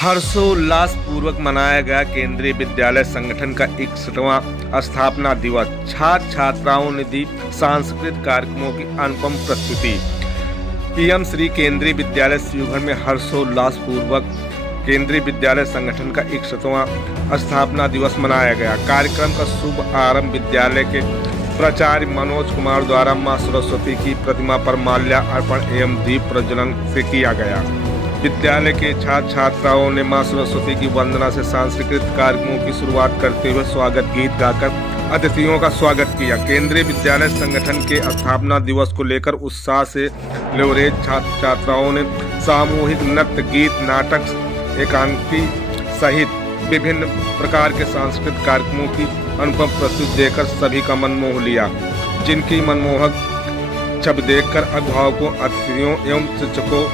हर्षोल्लास पूर्वक मनाया गया केंद्रीय विद्यालय संगठन का 61वां स्थापना दिवस। छात्र छात्राओं ने दी सांस्कृतिक कार्यक्रमों की अनुपम प्रस्तुति। पीएम श्री केंद्रीय विद्यालय शिवगढ़ में हर्षोल्लास पूर्वक केंद्रीय विद्यालय संगठन का 61वां स्थापना दिवस मनाया गया। कार्यक्रम का शुभ आरंभ विद्यालय के प्राचार्य मनोज कुमार द्वारा मां सरस्वती की प्रतिमा पर माल्यार्पण एवं दीप प्रज्वलन से किया गया। विद्यालय के छात्र छात्राओं ने मां सरस्वती की वंदना से सांस्कृतिक कार्यक्रमों की शुरुआत करते हुए स्वागत गीत गाकर अतिथियों का स्वागत किया। केंद्रीय विद्यालय संगठन के स्थापना दिवस को लेकर उत्साह से लेवरेज छात्र छात्राओं ने सामूहिक नृत्य, गीत, नाटक, एकांकी सहित विभिन्न प्रकार के सांस्कृतिक कार्यक्रमों की अनुपम प्रस्तुति देकर सभी का मन मोह लिया, जिनकी मनमोहक छवि देखकर अभिभावकों, अतिथियों एवं शिक्षकों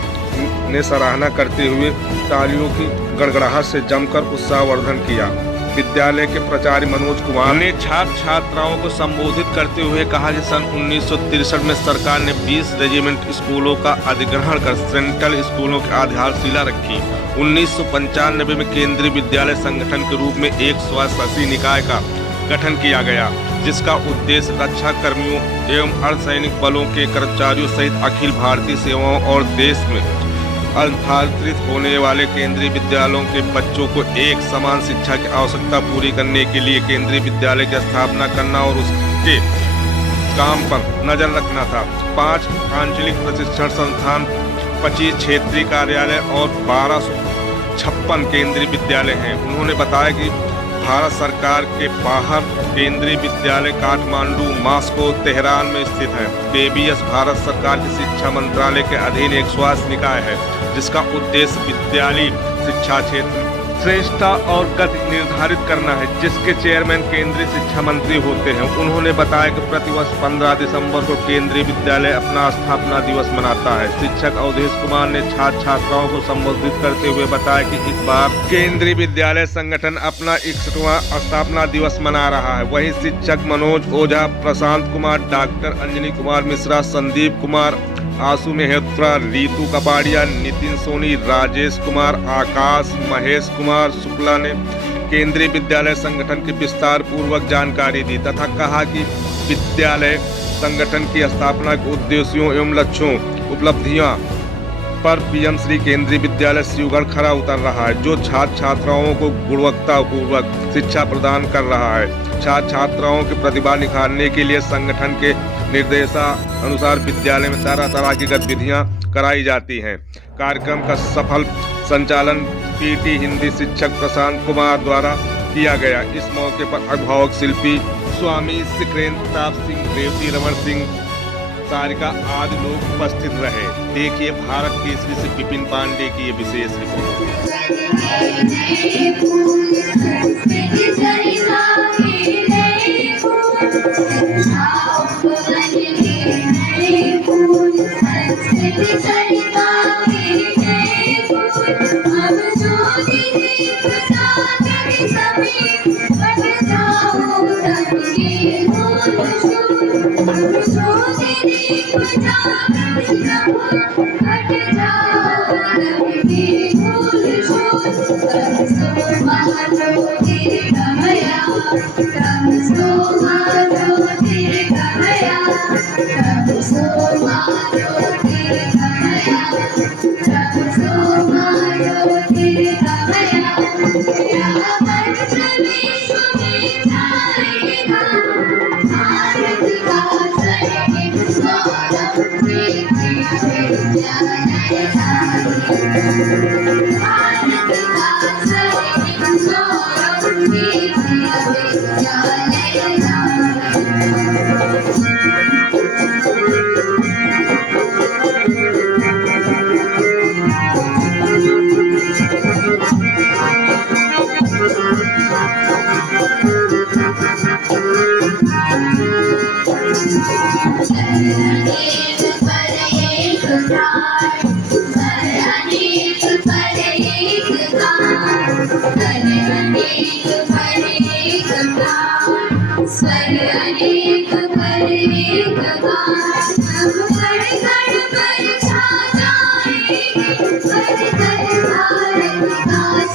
ने सराहना करते हुए तालियों की गड़गड़ाहट से जमकर उत्साहवर्धन किया। विद्यालय के प्राचार्य मनोज कुमार ने छात्र छात्राओं को संबोधित करते हुए कहा कि सन 1963 में सरकार ने 20 रेजिमेंट स्कूलों का अधिग्रहण कर सेंट्रल स्कूलों की आधारशिला रखी। 1995 में केंद्रीय विद्यालय संगठन के रूप में एक स्वशासी निकाय का गठन किया गया, जिसका उद्देश्य रक्षा कर्मियों एवं अर्धसैनिक बलों के कर्मचारियों सहित अखिल भारतीय सेवाओं और देश में स्थानांतरित होने वाले केंद्रीय विद्यालयों के बच्चों को एक समान शिक्षा की आवश्यकता पूरी करने के लिए केंद्रीय विद्यालय की स्थापना करना और उसके काम पर नजर रखना था। 5 आंचलिक प्रशिक्षण संस्थान, 25 क्षेत्रीय कार्यालय और 1256 केंद्रीय विद्यालय हैं। उन्होंने बताया कि भारत सरकार के बाहर केंद्रीय विद्यालय काठमांडू, मॉस्को, तेहरान में स्थित है। केबीएस भारत सरकार की शिक्षा मंत्रालय के अधीन एक स्वायत्त निकाय है, जिसका उद्देश्य विद्यालयी शिक्षा क्षेत्र श्रेष्ठता और गति निर्धारित करना है, जिसके चेयरमैन केंद्रीय शिक्षा मंत्री होते हैं। उन्होंने बताया कि प्रतिवर्ष 15 दिसंबर को केंद्रीय विद्यालय अपना स्थापना दिवस मनाता है। शिक्षक अवधेश कुमार ने छात्र छात्राओं को संबोधित करते हुए बताया कि इस बार केंद्रीय विद्यालय संगठन अपना 61वां स्थापना दिवस मना रहा है। वहीं शिक्षक मनोज ओझा, प्रशांत कुमार, डॉक्टर अंजनी कुमार मिश्रा, संदीप कुमार, आशु मेहत्रा, रीतू कपाड़िया, नितिन सोनी, राजेश कुमार, आकाश, महेश कुमार शुक्ला ने केंद्रीय विद्यालय संगठन की विस्तार पूर्वक जानकारी दी तथा कहा कि विद्यालय संगठन की स्थापना के उद्देश्यों एवं लक्ष्यों, उपलब्धियां पर पीएम श्री केंद्रीय विद्यालय शिवगढ़ खरा उतर रहा है, जो छात्र छात्राओं को गुणवत्तापूर्वक शिक्षा प्रदान कर रहा है। छात्र छात्राओं की प्रतिभा निखारने के लिए संगठन के निर्देशानुसार विद्यालय में तरह तरह की गतिविधियां कराई जाती हैं। कार्यक्रम का सफल संचालन पीटी हिंदी शिक्षक प्रशांत कुमार द्वारा किया गया। इस मौके पर अभिभावक शिल्पी स्वामी सिकरेंद्र प्रताप सिंह, रेवती रमन सिंह, सारिका आदि लोग उपस्थित रहे। देखिए भारत केसरी से विपिन पांडे की ये विशेष रिपोर्ट। स्वर अनेक पर एक गान, अब कण कण पर छा जाए, पर कर भारत का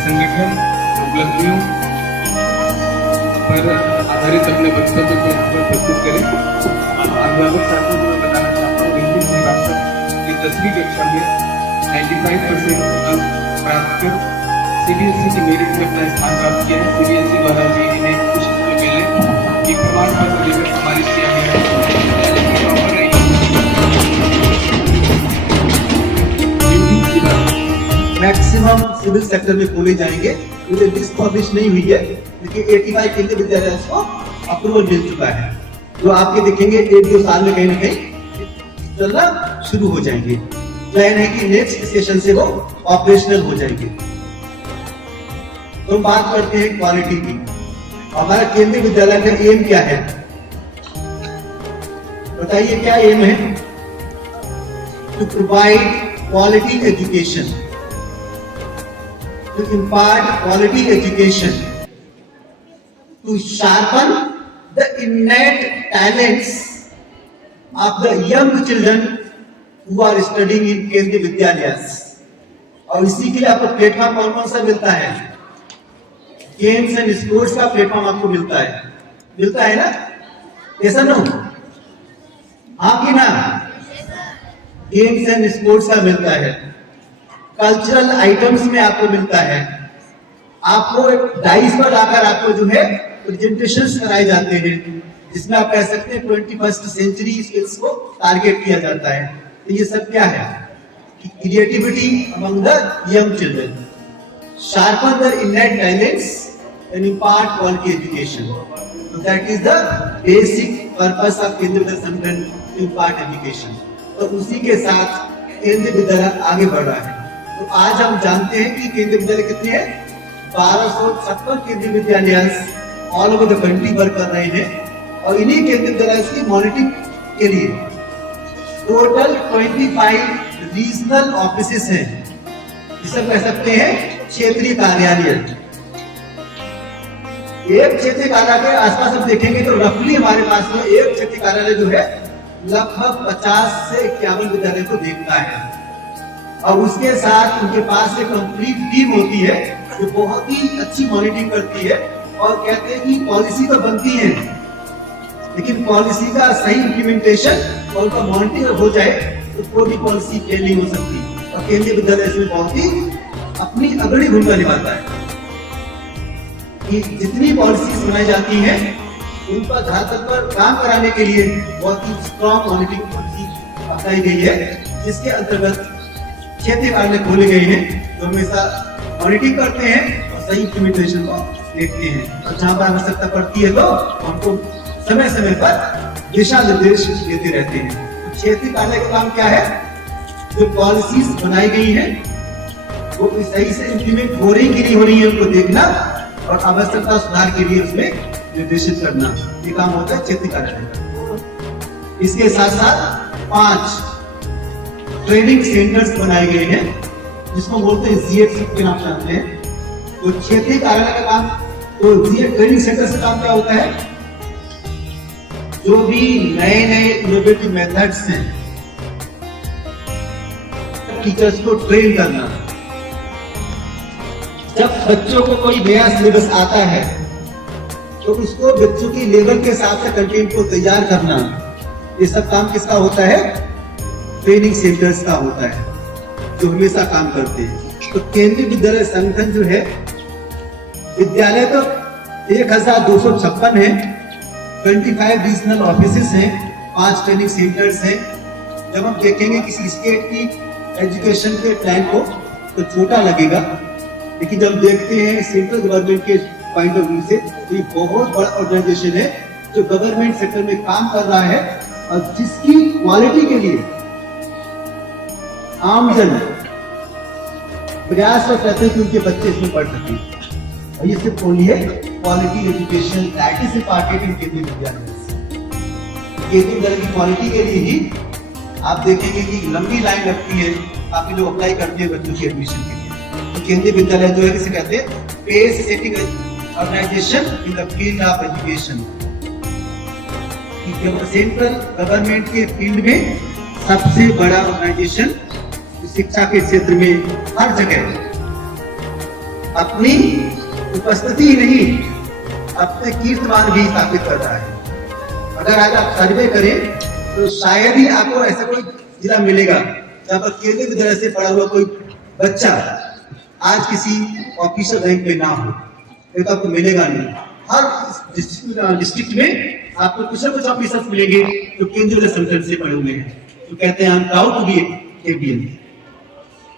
संगठन उपलब्धियों पर आधारित अपने वक्तव्य को यहाँ पर प्रस्तुत करें। अभिभावक साथियों को मैं बताना चाहता हूँ रिंकी श्रीवास्तव की 10वीं कक्षा में 95% अंक प्राप्त कर CBSE की मेरिट में अपना स्थान प्राप्त किया है। CBSE द्वारा भी इन्हें कुछ समय पहले एक प्रमाण पत्र देकर सम्मानित किया गया है। मैक्सिमम सिविल सेक्टर में खोले जाएंगे। मुझे लिस्ट पब्लिश नहीं हुई है, लेकिन 85 केंद्रीय विद्यालयों को अप्रूवल मिल चुका है, जो आपके देखेंगे 1-2 साल में कहीं ना कहीं चलना शुरू हो जाएंगे। प्लान है कि नेक्स्ट सेशन से वो ऑपरेशनल हो जाएंगे। तो बात करते हैं क्वालिटी की। हमारा केंद्रीय विद्यालय का एम क्या है, बताइए क्या एम है? To provide quality education, to impart quality education, to sharpen the innate talents of the young children who are studying in केंद्रीय विद्यालय। और इसी के लिए आपको प्लेटफॉर्म कौन कौन सा मिलता है? गेम्स एंड स्पोर्ट्स का प्लेटफॉर्म आपको मिलता है ना? ऐसा नो हाँ कि ना? गेम्स एंड स्पोर्ट्स का मिलता है। कल्चरल आइटम्स में आपको मिलता है। आपको एक डाइस पर लाकर आपको जो है प्रेजेंटेशंस कराए जाते हैं, जिसमें आप कह सकते हैं 21st सेंचुरी स्किल्स को टारगेट किया जाता है। तो ये सब क्या है कि creativity among the young children, sharpen the innate talents and impart quality education. तो that is the basic purpose of Kendriya Vidyalaya संगठन, इम्पार्ट एजुकेशन। तो उसी के साथ केंद्रीय विद्यालय आगे बढ़ रहा है। तो आज हम जानते हैं कि केंद्रीय विद्यालय कितने हैं? 1256 केंद्रीय विद्यालय all over the country work कर रहे हैं। और इन्हीं केंद्रीय विद्यालय की मॉनिटरिंग के लिए टोटल 25 रीजनल ऑफिसेस हैं, जिसे कह सकते हैं क्षेत्रीय कार्यालय। एक क्षेत्रीय कार्यालय के आसपास हम देखेंगे तो रफली हमारे पास में एक क्षेत्रीय कार्यालय जो है लगभग 50 से 51 विद्यालय को देखता है। और उसके साथ उनके पास एक कंप्लीट टीम होती है जो बहुत ही अच्छी मॉनिटरिंग करती है। और कहते हैं कि पॉलिसी तो बनती है, लेकिन पॉलिसी का सही इम्प्लीमेंटेशन और उनका मॉनिटरिंग हो जाए तो कोई भी पॉलिसी फेल नहीं हो सकती। और केंद्रीय विद्यालय इसमें बहुत ही अपनी अग्रणी भूमिका निभाता है कि जितनी पॉलिसीज बनाई जाती हैं उन पर धरातल पर काम कराने के लिए बहुत ही स्ट्रॉन्ग मॉनिटरिंग पॉलिसी अपनाई गई है, जिसके अंतर्गत क्षेत्रीय कार्यालय खोले गए हैं जो हमेशा मॉनिटरिंग करते हैं और सही इम्प्लीमेंटेशन को देखते हैं। और जहां पर आवश्यकता पड़ती है तो हमको समय समय पर दिशा निर्देश देते रहते हैं। तो क्षेत्रीय कार्यालय का काम क्या है? जो पॉलिसीज बनाई गई हैं वो सही से इम्प्लीमेंट हो रही कि नहीं हो रही है उनको देखना और आवश्यकता सुधार के लिए उसमें निर्देशित करना, ये काम होता है क्षेत्रीय कार्यालय का। इसके साथ साथ 5 ट्रेनिंग सेंटर्स बनाए गए हैं, जिसको बोलते हैं ZX के नाम से जानते हैं। तो क्षेत्रीय कार्यालय का काम, तो ZX ट्रेनिंग सेंटर से काम क्या होता है? जो भी नए इनोवेटिव मेथड्स हैं, टीचर्स को ट्रेन करना। जब बच्चों को कोई नया सिलेबस आता है तो उसको बच्चों की लेवल के हिसाब से कंटेंट को तैयार करना, ये सब काम किसका होता है? ट्रेनिंग सेंटर्स का होता है, जो हमेशा काम करते हैं। तो केंद्रीय विद्यालय संगठन जो है, विद्यालय तो 1256 है, 25 रीजनल ऑफिसेस हैं, 5 ट्रेनिंग सेंटर्स हैं। जब हम देखेंगे किसी स्टेट की एजुकेशन के प्लान को तो छोटा लगेगा, लेकिन जब देखते हैं सेंट्रल गवर्नमेंट के पॉइंट ऑफ व्यू से तो ये बहुत बड़ा ऑर्गेनाइजेशन है जो गवर्नमेंट सेक्टर में काम कर रहा है और जिसकी क्वालिटी के लिए आमजन प्रयास करते हैं कि उनके बच्चे इसमें पढ़ सकें। और ये सिर्फ ओनली है quality education that is imparted in Kendriya Vidyalaya. केंद्रीय विद्यालय की क्वालिटी के लिए ही आप देखेंगे कि लंबी लाइन लगती है, काफी लोग अप्लाई करते हैं बच्चों की एडमिशन के लिए। तो केंद्रीय विद्यालय जो है किसे कहते हैं, pace setting organisation in the field of education. Central government के फील्ड में सबसे बड़ा ऑर्गेनाइजेशन शिक्षा के क्षेत्र में हर जगह अपनी उपस्थिति ही नहीं, अपने कीर्तिमान भी स्थापित कर रहा है। अगर आज आप सर्वे करें तो शायद ही आपको ऐसा कोई जिला मिलेगा जहां पर केंद्रीय विद्यालय से पढ़ा हुआ कोई बच्चा आज किसी ऑफिसर रैंक में ना हो, ये तो आपको मिलेगा नहीं। हर डिस्ट्रिक्ट में आपको कुछ न कुछ ऑफिसर्स मिलेंगे जो केंद्रीय विद्यालय संगठन से पढ़े हुए हैं, तो कहते हैं I am proud to be KBN.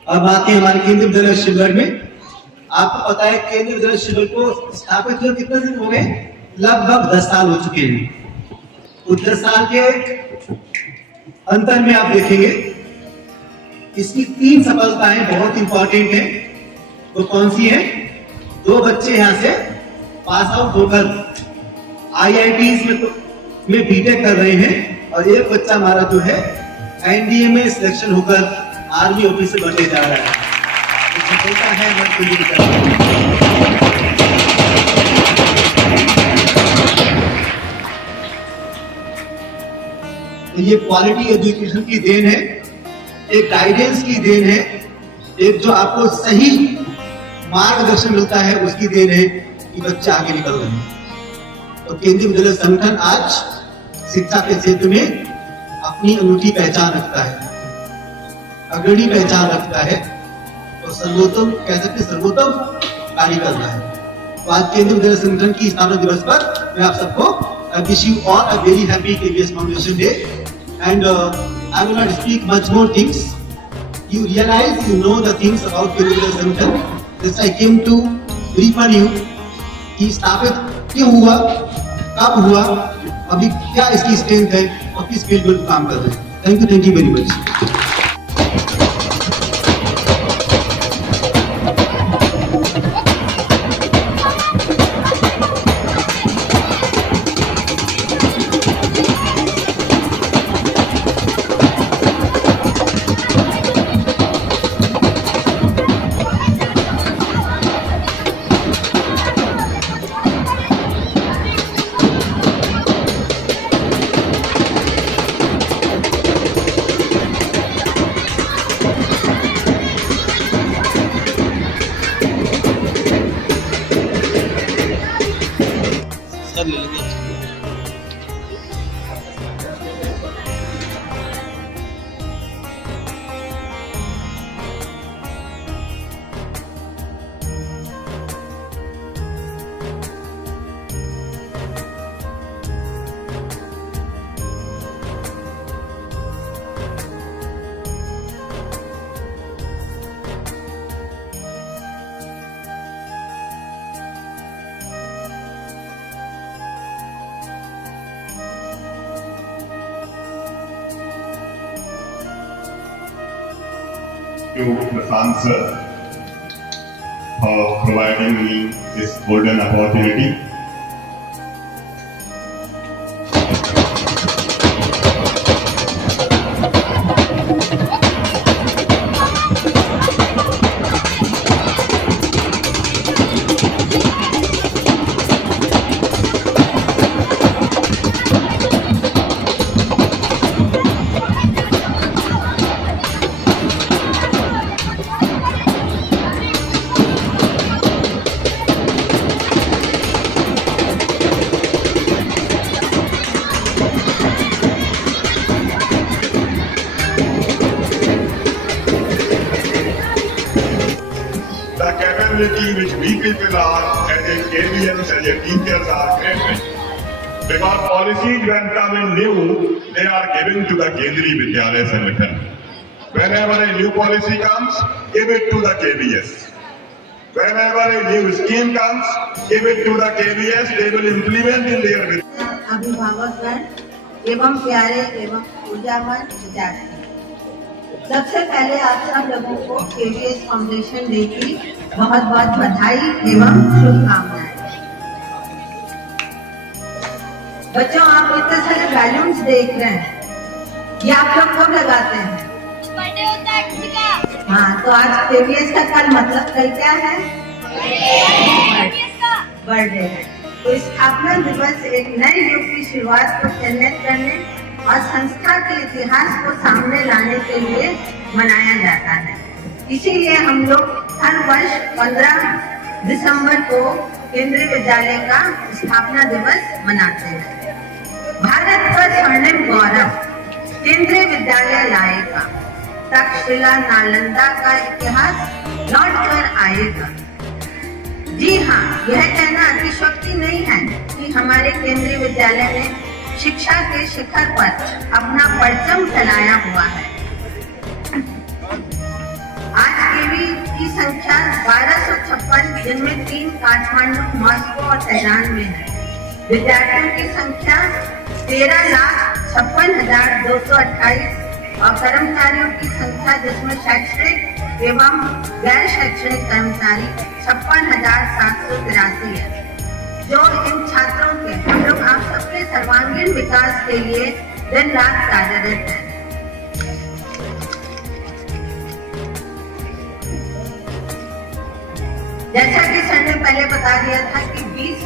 अब आते हैं हमारे केंद्रीय विद्यालय शिवगढ़ में। आपको पता है केंद्रीय विद्यालय शिवगढ़ को स्थापित हुए कितने दिन हो गए, लगभग 10 साल हो चुके हैं। उस 10 साल के अंतर में आप देखेंगे इसकी 3 सफलताएं बहुत इंपॉर्टेंट है। वो कौन सी है, 2 बच्चे यहां से पास आउट होकर IITs में बीटेक कर रहे हैं और एक बच्चा हमारा जो है NDA में सिलेक्शन होकर आर्मी ऑफिसर बनने जा रहा है। सफलता है हमारे केंद्रीय विद्यालय। तो ये क्वालिटी एजुकेशन की देन है, एक गाइडेंस की देन है, एक जो आपको सही मार्गदर्शन मिलता है उसकी देन है कि बच्चे आगे निकल रहे हैं। तो केंद्रीय विद्यालय संगठन आज शिक्षा के क्षेत्र में अपनी अनूठी पहचान रखता है, अग्रणी पहचान रखता है और सर्वोत्तम कह सकते सर्वोत्तम कार्य कर रहा है। तो आज केंद्रीय विद्यालय संगठन की स्थापना दिवस पर मैं आप सबको I wish you all a very happy KVS Foundation Day, and I will not speak much more things. You realize, you know the things about केंद्रीय विद्यालय संगठन. Just I came to brief on you कि स्थापित क्यों हुआ, कब हुआ, अभी क्या इसकी स्ट्रेंथ है और किस फील्ड में काम कर रहे हैं। Thank you very much. to Prashant sir for providing me this golden opportunity. The capability which we people are as a KVMs, as a teachers are great. Because policies when come in new, they are given to the Kendriya Vidyalaya Sangathan. Whenever a new policy comes, give it to the KVS. Whenever a new scheme comes, give it to the KVS. They will implement in their. अभिभावकगण एवं प्यारे एवं ऊर्जावान विद्यार्थी, सबसे पहले आप सब लोगों को KVS फाउंडेशन डे की बहुत बहुत बधाई एवं शुभकामनाएं। बच्चों, आप इतने सारे बैलून्स देख रहे हैं, ये आप लोग कब लगाते हैं? बर्थडे होता है किसी का। हाँ, तो आज KVS का कल मतलब कल क्या है? बर्थडे है। तो स्थापना दिवस एक नए युग की शुरुआत को चिन्हित करने और संस्था के इतिहास को सामने लाने के लिए मनाया जाता है। इसीलिए हम लोग हर वर्ष 15 दिसंबर को केंद्रीय विद्यालय का स्थापना दिवस मनाते हैं। भारत का स्वर्णिम गौरव केंद्रीय विद्यालय लाएगा, तक्षशिला नालंदा का इतिहास लौट कर आएगा। जी हाँ, यह कहना अतिशयोक्ति नहीं है कि हमारे केंद्रीय विद्यालय ने शिक्षा के शिखर पर अपना परचम फैलाया हुआ है। आज केवी की संख्या 1256, जिनमें 3 काठमांडू, मॉस्को और तेहरान में है। विद्यार्थियों की संख्या 13,56,228 और कर्मचारियों की संख्या, जिसमें शैक्षणिक एवं गैर शैक्षणिक कर्मचारी 56,783 है, जो इन छात्रों के हम लोग आप सबके सर्वांगीण विकास के लिए दिन रात कार्यरत हैं। जैसा कि सर ने पहले बता दिया था कि 20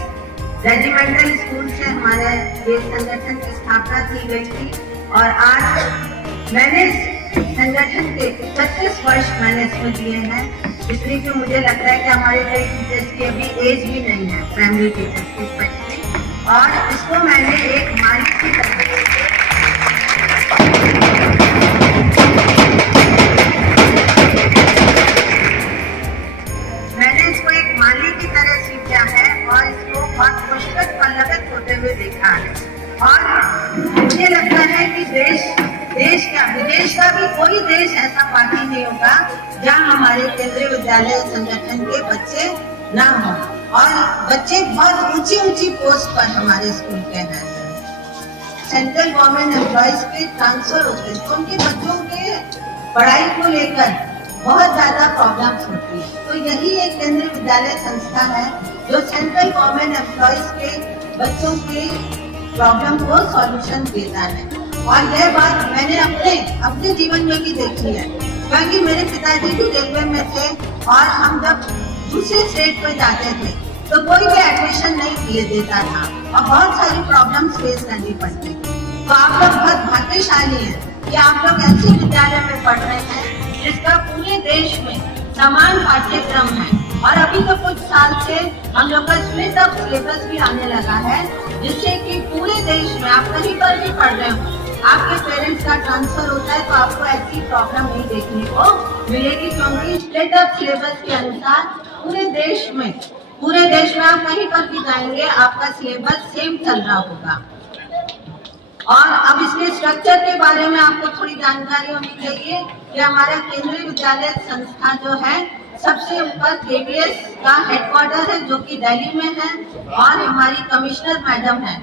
रेजिमेंटल स्कूल से हमारे ये संगठन की स्थापना की गई थी और आज मैंने संगठन के 31 वर्ष मैंने इसमें दिए हैं, इसलिए कि मुझे लगता है कि हमारे कई टीचर्स की अभी एज भी नहीं है, प्राइमरी टीचर्स की स्पेशली, और इसको मैंने एक मालिक की तरह सीखा है और इसको बहुत पुष्पित पल्लवित होते हुए देखा है। और मुझे लगता है कि विदेश का भी कोई देश ऐसा बाकी नहीं होगा जहाँ हमारे केंद्रीय विद्यालय संगठन के बच्चे ना हो, और बच्चे बहुत ऊंची पोस्ट पर हमारे स्कूल के हैं। सेंट्रल गवर्नमेंट एम्प्लॉइज के ट्रांसफर होते हैं तो उनके बच्चों के पढ़ाई को लेकर बहुत ज्यादा प्रॉब्लम्स होती है। तो यही एक केंद्रीय विद्यालय संस्था है जो सेंट्रल गवर्नमेंट एम्प्लॉइज के बच्चों के प्रॉब्लम को सॉल्यूशन देता है। और यह बात मैंने अपने जीवन में भी देखी है, क्योंकि मेरे पिताजी भी रेलवे में थे और हम जब दूसरे स्टेट पे जाते थे तो कोई भी एडमिशन नहीं दिए देता था और बहुत सारी प्रॉब्लम्स फेस करनी पड़ती थी। तो आप लोग बहुत भाग्यशाली हैं कि आप लोग ऐसे विद्यालय में पढ़ रहे हैं जिसका पूरे देश में समान पाठ्यक्रम है। और अभी तो कुछ साल से हम लोग का स्प्लिट अप सिलेबस भी आने लगा है, जिससे कि पूरे देश में आप कहीं पर भी पढ़ रहे हो, आपके पेरेंट्स का ट्रांसफर होता है तो आपको ऐसी प्रॉब्लम नहीं देखने को मिलेगी, क्योंकि स्प्लिट अप सिलेबस के अनुसार पूरे देश में आप कहीं पर भी जाएंगे आपका सिलेबस सेम चल रहा होगा। और अब इसके स्ट्रक्चर के बारे में आपको थोड़ी जानकारी होनी चाहिए कि हमारा केंद्रीय विद्यालय संस्था जो है सबसे ऊपर KVS का हेडक्वार्टर है जो कि दिल्ली में है, और हमारी कमिश्नर मैडम है,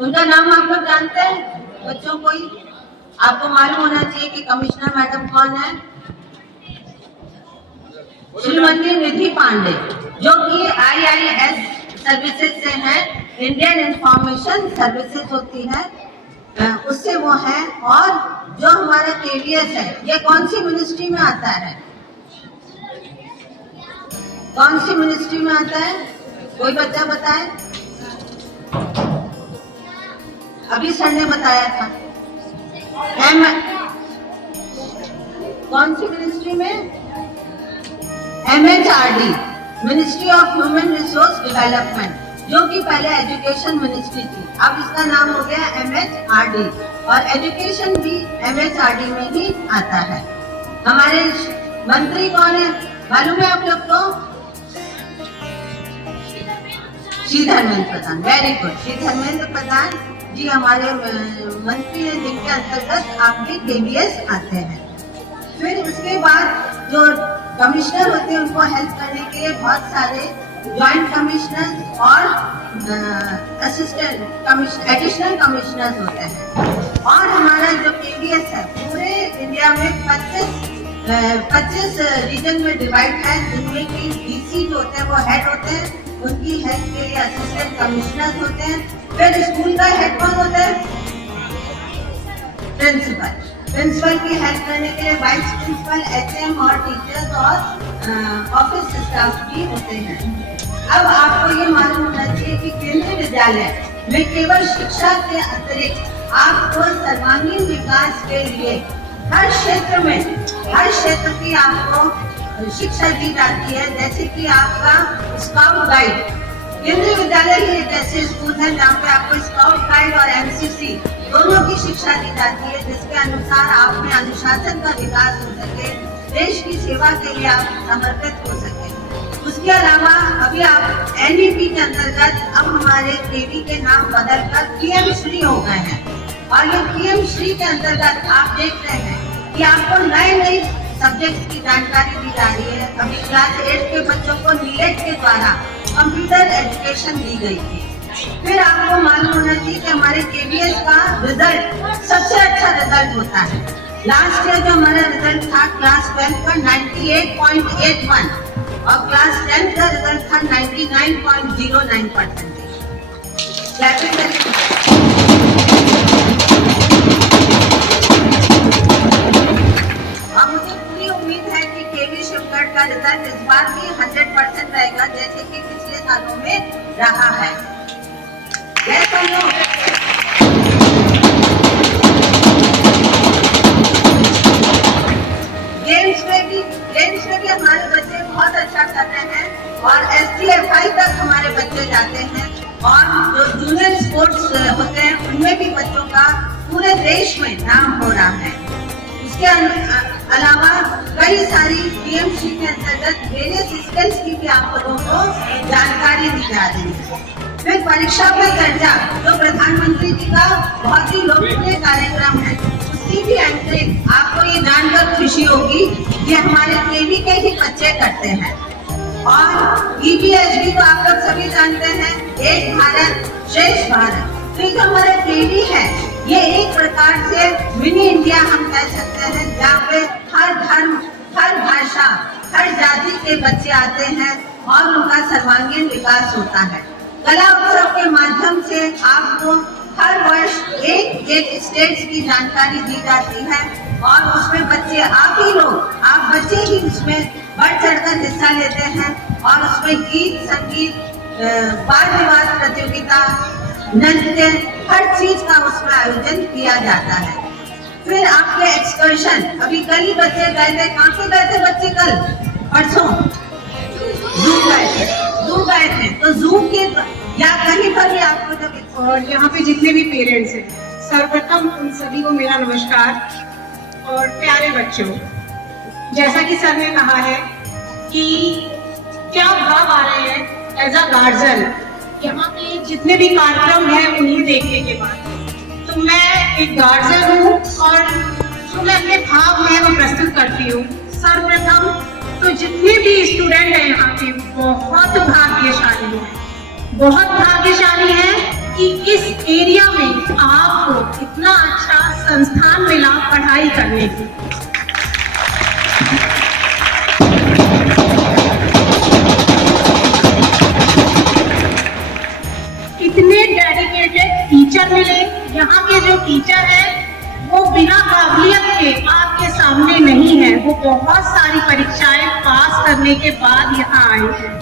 उनका नाम आप लोग जानते हैं? बच्चों कोई आपको मालूम होना चाहिए कि कमिश्नर मैडम कौन है? श्रीमती निधि पांडे, जो कि IIS सर्विसेज से है, इंडियन इंफॉर्मेशन सर्विसेज होती है, उससे वो है। और जो हमारा KVS है, ये कौन सी मिनिस्ट्री में आता है? कौन सी मिनिस्ट्री में आता है? कोई बच्चा बताए? अभी सर ने बताया था। कौन सी मिनिस्ट्री में? MHRD, ministry of human resource development, जो कि पहले एजुकेशन मिनिस्ट्री थी, अब इसका नाम हो गया MHRD, और एजुकेशन भी MHRD में ही आता है। हमारे मंत्री कौन है मालूम है आप लोग को? श्री धर्मेंद्र प्रधान, वेरी गुड, श्री धर्मेंद्र प्रधान जी हमारे मंत्री हैं जिनके अंतर्गत आपके KBS आते हैं। फिर उसके बाद जो कमिश्नर होते हैं उनको हेल्प करने के लिए बहुत सारे जॉइंट कमिश्नर और एडिशनल कमिश्नर होते हैं। और हमारा जो KBS है पूरे इंडिया में 25 रीजन में डिवाइड है, जिनमें की DC जो होते हैं वो हेड होते हैं, उनकी हेल्प के लिए असिस्टेंट कमिश्नर होते हैं। फिर स्कूल का हेड कौन होता है? प्रिंसिपल की हेल्प करने के लिए वाइस प्रिंसिपल, HM और टीचर्स और ऑफिस स्टाफ भी होते हैं। अब आपको ये मालूम होना चाहिए कि केंद्रीय विद्यालय में केवल शिक्षा के अतिरिक्त आपको सर्वांगीण विकास के लिए हर क्षेत्र की आपको शिक्षा दी जाती है। जैसे कि आपका स्काउट गाइड, केंद्रीय विद्यालय ही एक ऐसे स्कूल है जहाँ पे आपको स्काउट गाइड और MCC दोनों की शिक्षा दी जाती है, जिसके अनुसार आप में अनुशासन का विकास हो सके, देश की सेवा के लिए आप समर्पित हो सके। उसके अलावा अभी आप NEP के अंतर्गत अब हमारे KV के नाम बदलकर PM श्री हो गए हैं, और ये PM श्री के अंतर्गत आप देख रहे हैं कि आपको नए सब्जेक्ट की जानकारी दी जा रही है। अभी क्लास 8 के बच्चों को NEET के द्वारा कंप्यूटर एजुकेशन दी गई थी। फिर आपको मालूम होना चाहिए कि हमारे KBS का रिजल्ट सबसे अच्छा रिजल्ट होता है। लास्ट ईयर जो हमारा रिजल्ट था क्लास 12 का 98.81 और क्लास 10 का रिजल्ट था 99.09%। और मुझे पूरी उम्मीद है कि KV शिवगढ़ का रिजल्ट इस बार भी 100% रहेगा, जैसे कि पिछले सालों में रहा है। Yes or no? गेम्स में भी हमारे बच्चे बहुत अच्छा कर रहे हैं और STFI तक हमारे बच्चे जाते हैं, और जो जूनियर स्पोर्ट्स होते हैं उनमें भी बच्चों का पूरे देश में नाम हो रहा है। इसके अलावा कई सारी PMC के अंतर्गत वेरियस स्किल्स की भी आप लोगों को जानकारी दी जा रही है। फिर परीक्षा पे चर्चा जो प्रधानमंत्री जी का बहुत ही लोकप्रिय कार्यक्रम है, उसकी भी एंट्री आपको ये जानकर खुशी होगी कि हमारे KV के ही बच्चे करते हैं। और EPHB तो आप लोग सभी जानते हैं, एक भारत श्रेष्ठ भारत। तो जो हमारा KV है ये एक प्रकार से मिनी इंडिया हम कह सकते हैं, जहाँ पे हर धर्म, हर भाषा, हर जाति के बच्चे आते हैं और उनका सर्वांगीण विकास होता है। कला उत्सव के माध्यम से आपको हर वर्ष एक स्टेट्स की जानकारी दी जाती है, और उसमें बच्चे आप बच्चे ही उसमें बढ़ चढ़कर हिस्सा लेते हैं, और उसमें गीत, संगीत, वाद विवाद प्रतियोगिता, नृत्य, हर चीज का उसमें आयोजन किया जाता है। फिर आपके एक्सकर्शन, अभी कल ही बच्चे गए थे, कहाँ पे गए थे बच्चे? कल परसों जू गए थे। तो जू के या कहीं पर भी आपको जब, और यहाँ पे जितने भी पेरेंट्स हैं, सर्वप्रथम उन सभी को मेरा नमस्कार। और प्यारे बच्चों, जैसा कि सर ने कहा है कि क्या भाव आ रहे हैं एज अ गार्जियन यहाँ के जितने भी कार्यक्रम हैं उन्हें देखने के बाद, तो मैं एक गार्जियन हूँ और जो मैं अपने भाव में वो प्रस्तुत करती हूँ। सर्वप्रथम तो जितने भी स्टूडेंट हैं यहाँ के बहुत भाग्यशाली हैं, बहुत भाग्यशाली हैं कि इस एरिया में आपको इतना अच्छा संस्थान मिला पढ़ाई करने की। इतने डेडिकेटेड टीचर मिले। यहाँ के जो टीचर हैं वो बिना काबिलियत के आपके सामने नहीं है, वो बहुत सारी परीक्षाएं पास करने के बाद यहाँ आए हैं,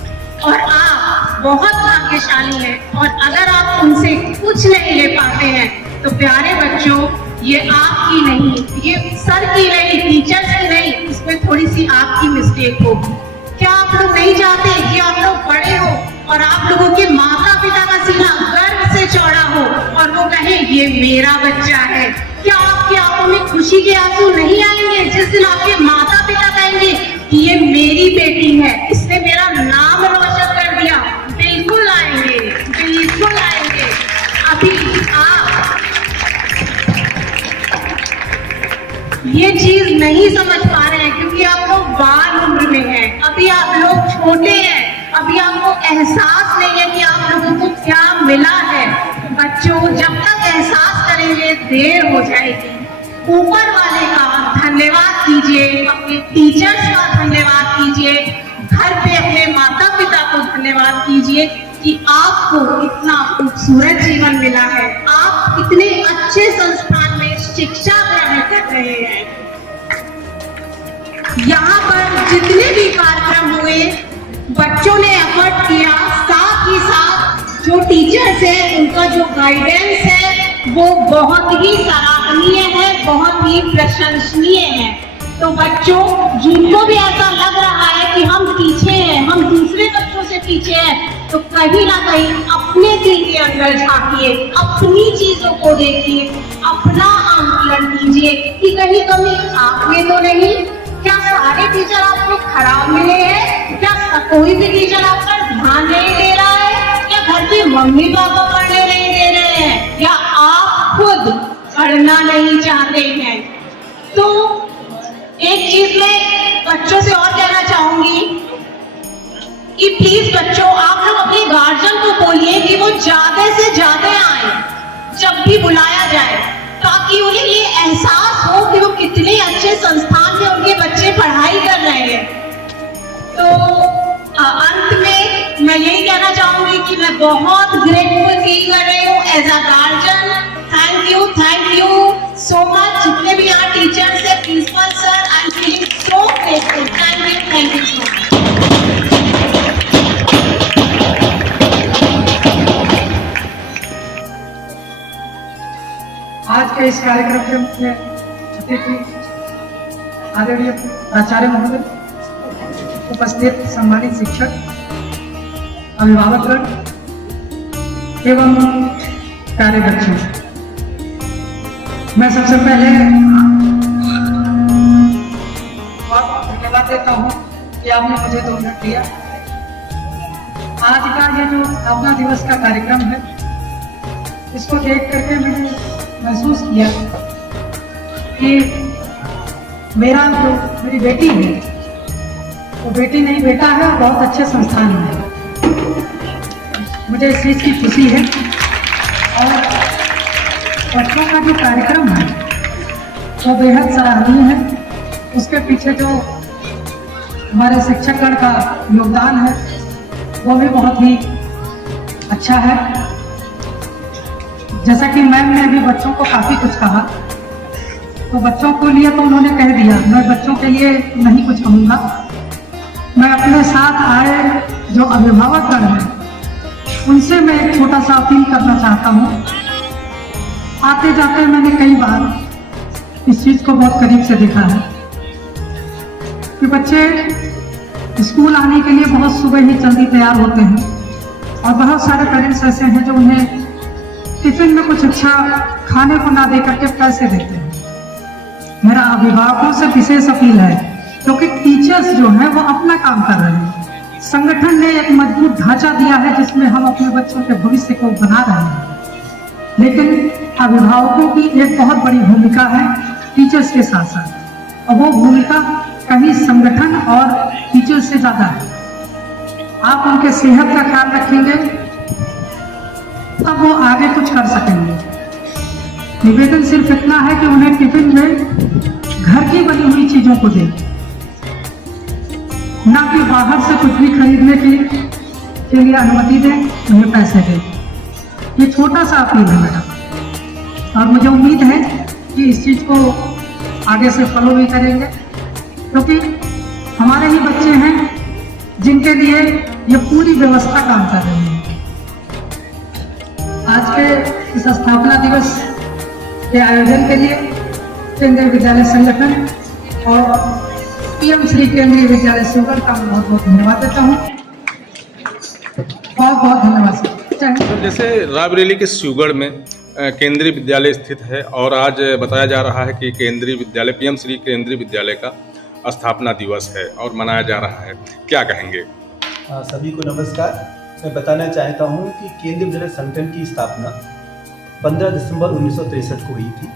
और आप बहुत भाग्यशाली हैं। और अगर आप उनसे कुछ नहीं ले पाते हैं तो प्यारे बच्चों, ये आपकी नहीं, ये सर की नहीं, टीचर्स की नहीं, इसमें थोड़ी सी आपकी मिस्टेक होगी। क्या आप लोग नहीं चाहते कि आप लोग बड़े हो और आप लोगों के माता पिता का सीना गर्व से चौड़ा हो और वो कहे ये मेरा बच्चा है? क्या आपकी आंखों में खुशी के आंसू नहीं आएंगे जिस दिन आपके माता पिता कहेंगे कि ये मेरी बेटी है, इसने मेरा नाम रोशन कर दिया? बिल्कुल आएंगे, बिल्कुल आएंगे। अभी आप ये चीज नहीं समझ पा रहे हैं क्योंकि आप लोग बाल उम्र में हैं, अभी आप लोग छोटे हैं, अभी आपको एहसास नहीं है कि आप लोगों को क्या मिला है। बच्चों जब तक एहसास करेंगे देर हो जाएगी। ऊपर वाले का धन्यवाद कीजिए, अपने टीचर्स का धन्यवाद कीजिए, घर पे अपने माता पिता को धन्यवाद कीजिए कि आपको इतना खूबसूरत जीवन मिला है, आप इतने अच्छे संस्थान में शिक्षा ग्रहण कर रहे हैं। यहाँ पर जितने भी कार्यक्रम हुए बच्चों ने एफर्ट किया, साथ ही साथ जो टीचर्स हैं उनका जो गाइडेंस है वो बहुत ही सराहनीय है, बहुत ही प्रशंसनीय है। तो बच्चों जिनको भी ऐसा लग रहा है कि हम पीछे हैं, हम दूसरे बच्चों से पीछे हैं, तो कहीं ना कहीं अपने दिल के अंदर झांकिए, अपनी चीजों को देखिए, अपना आंकलन कीजिए कि कहीं कमी आप में तो नहीं। क्या सारे टीचर आपको खराब मिले हैं? क्या कोई भी टीचर आपका ध्यान नहीं दे रहा है? क्या घर के मम्मी पापा पढ़ने नहीं दे रहे हैं? या आप खुद पढ़ना नहीं चाहते हैं? तो एक चीज मैं बच्चों से और कहना चाहूंगी कि प्लीज बच्चों आप लोग अपने गार्जियन को बोलिए कि वो ज्यादा से ज्यादा आए जब भी बुलाया जाए, ताकि उन्हें ये एहसास हो कि वो कितने अच्छे संस्थान में उनके बच्चे पढ़ाई कर रहे हैं। तो अंत में मैं यही कहना चाहूंगी कि मैं बहुत ग्रेटफुल फील कर रही हूँ as a guardian. Thank you so much. जितने भी यहाँ टीचर्स है, principal sir, I am feeling so grateful. Thank you so much. आज के इस कार्यक्रम के मुख्य अतिथि आदरणीय प्राचार्य महोदय, उपस्थित सम्मानित शिक्षक, अभिभावकगण एवं प्यारे बच्चों, मैं सबसे पहले बहुत धन्यवाद देता हूँ कि आपने मुझे 2 मिनट दिया। आज का ये जो स्थापना दिवस का कार्यक्रम है, इसको देख करके मैंने महसूस किया कि मेरी बेटी है, वो बेटी नहीं बेटा है, बहुत अच्छे संस्थान में है। मुझे इस चीज़ की खुशी है। और बच्चों का जो कार्यक्रम है वो बेहद सराहनीय है। उसके पीछे जो हमारे शिक्षकगण का योगदान है वो भी बहुत ही अच्छा है। जैसा कि मैम ने अभी बच्चों को काफ़ी कुछ कहा, तो बच्चों के लिए तो उन्होंने कह दिया, मैं बच्चों के लिए नहीं कुछ कहूँगा। मैं अपने साथ आए जो अभिभावकगण हैं उनसे मैं एक छोटा सा अपील करना चाहता हूँ। आते जाते मैंने कई बार इस चीज़ को बहुत करीब से देखा है कि बच्चे स्कूल आने के लिए बहुत सुबह ही जल्दी तैयार होते हैं और बहुत सारे पेरेंट्स ऐसे हैं जो उन्हें टिफिन में कुछ अच्छा खाने को ना दे करके पैसे देते हैं। मेरा अभिभावकों से विशेष अपील है, क्योंकि टीचर्स जो हैं वो अपना काम कर रहे हैं। संगठन ने एक मजबूत ढांचा दिया है जिसमें हम अपने बच्चों के भविष्य को बना रहे हैं, लेकिन अभिभावकों की एक बहुत बड़ी भूमिका है टीचर्स के साथ साथ, और वो भूमिका कहीं संगठन और टीचर्स से ज्यादा है। आप उनके सेहत का ख्याल रखेंगे तब वो आगे कुछ कर सकेंगे। निवेदन सिर्फ इतना है कि उन्हें टिफिन में घर की बनी हुई चीजों को दें, ना कि बाहर से कुछ भी खरीदने के लिए अनुमति दें, उन्हें पैसे दें। ये छोटा सा अपील है मेरा, और मुझे उम्मीद है कि इस चीज को आगे से फॉलो भी करेंगे, क्योंकि हमारे ही बच्चे हैं जिनके लिए ये पूरी व्यवस्था काम कर रही है। आज के इस स्थापना दिवस के आयोजन के लिए केंद्रीय विद्यालय संगठन और पीएम श्री केंद्रीय विद्यालय शिवगढ़ का बहुत बहुत धन्यवाद देता हूँ। बहुत बहुत धन्यवाद। जैसे रायबरेली के शिवगढ़ में केंद्रीय विद्यालय स्थित है और आज बताया जा रहा है कि केंद्रीय विद्यालय पीएम श्री केंद्रीय विद्यालय का स्थापना दिवस है और मनाया जा रहा है, क्या कहेंगे? सभी को नमस्कार। मैं बताना चाहता हूँ कि केंद्रीय विद्यालय संगठन की स्थापना 15 दिसंबर 1963 को हुई थी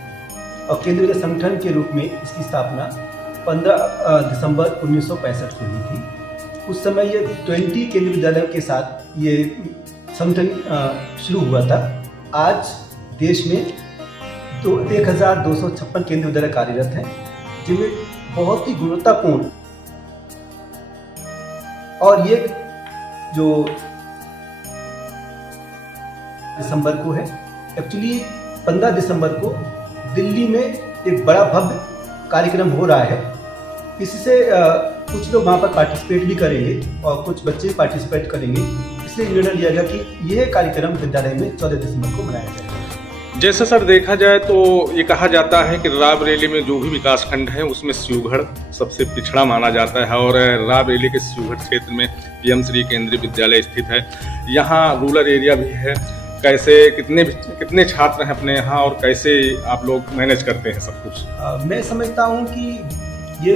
और केंद्रीय विद्यालय संगठन के रूप में इसकी स्थापना 15 दिसंबर 1965 को हुई थी। उस समय ये 20 केंद्रीय विद्यालयों के साथ ये संगठन शुरू हुआ था। आज देश में 1256 केंद्रीय विद्यालय कार्यरत हैं, जिनमें बहुत ही गुणवत्तापूर्ण और ये जो दिसंबर को है, एक्चुअली 15 दिसंबर को दिल्ली में एक बड़ा भव्य कार्यक्रम हो रहा है। इससे कुछ लोग वहाँ पर पार्टिसिपेट भी करेंगे और कुछ बच्चे भी पार्टिसिपेट करेंगे। इसलिए निर्णय लिया गया कि यह कार्यक्रम विद्यालय में 14 दिसंबर को मनाया जाएगा। जैसे सर देखा जाए तो ये कहा जाता है कि रायबरेली में जो भी विकासखंड है उसमें शिवगढ़ सबसे पिछड़ा माना जाता है और रायबरेली के शिवगढ़ क्षेत्र में पीएम श्री केंद्रीय विद्यालय स्थित है। यहाँ रूरल एरिया भी है। कैसे कितने छात्र हैं अपने यहाँ और कैसे आप लोग मैनेज करते हैं सब कुछ? मैं समझता हूँ कि ये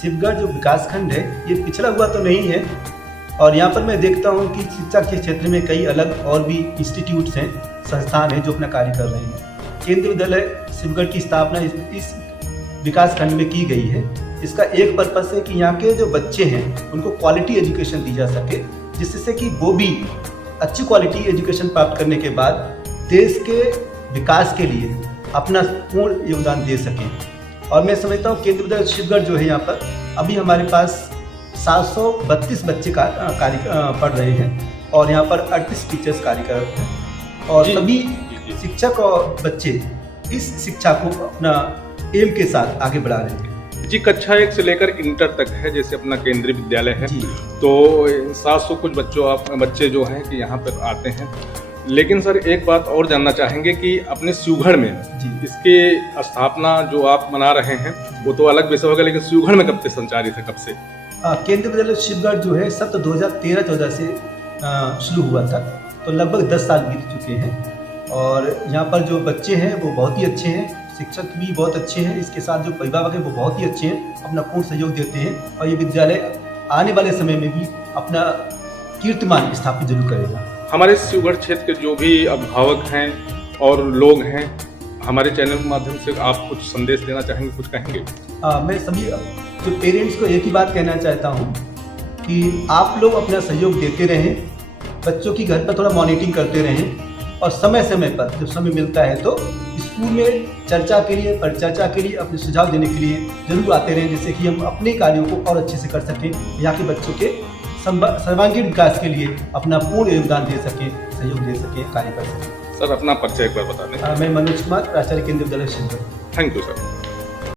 शिवगढ़ जो विकासखंड है ये पिछड़ा हुआ तो नहीं है, और यहाँ पर मैं देखता हूँ कि शिक्षा के क्षेत्र में कई अलग और भी इंस्टीट्यूट्स हैं, संस्थान हैं जो अपना कार्य कर रहे हैं। केंद्रीय विद्यालय शिवगढ़ की स्थापना इस विकासखंड में की गई है। इसका एक पर्पस है कि यहाँ के जो बच्चे हैं उनको क्वालिटी एजुकेशन दी जा सके, जिससे कि वो भी अच्छी क्वालिटी एजुकेशन प्राप्त करने के बाद देश के विकास के लिए अपना पूर्ण योगदान दे सकें। और मैं समझता हूँ केंद्रीय विद्यालय शिवगढ़ जो है यहाँ पर अभी हमारे पास 732 बच्चे कार्य पढ़ रहे हैं और यहाँ पर 38 टीचर्स कार्यरत हैं और सभी शिक्षक और बच्चे इस शिक्षा को अपना एम के साथ आगे बढ़ा रहे हैं। जी, कक्षा 1 से लेकर इंटर तक है जैसे अपना केंद्रीय विद्यालय है, तो 700 कुछ बच्चे जो हैं कि यहाँ पर आते हैं। लेकिन सर एक बात और जानना चाहेंगे कि अपने शिवगढ़ में इसके स्थापना जो आप मना रहे हैं वो तो अलग विषय होगा, लेकिन शिवगढ़ में कब से संचालित है, कब से? केंद्रीय विद्यालय शिवगढ़ जो है सब तो 2013-14 से शुरू हुआ था, तो लगभग 10 साल बीत चुके हैं। और यहाँ पर जो बच्चे हैं वो बहुत ही अच्छे हैं, शिक्षक भी बहुत अच्छे हैं, इसके साथ जो अभिभावक हैं वो बहुत ही अच्छे हैं, अपना पूर्ण सहयोग देते हैं और ये विद्यालय आने वाले समय में भी अपना कीर्तिमान स्थापित जरूर करेगा। हमारे शिवगढ़ क्षेत्र के जो भी अभिभावक हैं और लोग हैं, हमारे चैनल के माध्यम से आप कुछ संदेश देना चाहेंगे, कुछ कहेंगे? मैं सभी जो पेरेंट्स को एक ही बात कहना चाहता हूँ कि आप लोग अपना सहयोग देते रहें, बच्चों की घर पर थोड़ा मॉनिटरिंग करते रहें और समय समय पर जब समय मिलता है तो स्कूल में चर्चा के लिए, परिचर्चा के लिए, अपने सुझाव देने के लिए जरूर आते रहें, जिससे कि हम अपने कार्यों को और अच्छे से कर सकें, यहाँ के बच्चों के सर्वांगीण विकास के लिए अपना पूर्ण योगदान दे सकें, सहयोग दे सकें, कार्य कर सकें। सर अपना परिचय एक बार बता दें। मैं मनोज कुमार, प्राचार्य केंद्रीय विद्यालय शिवगढ़। Thank you sir.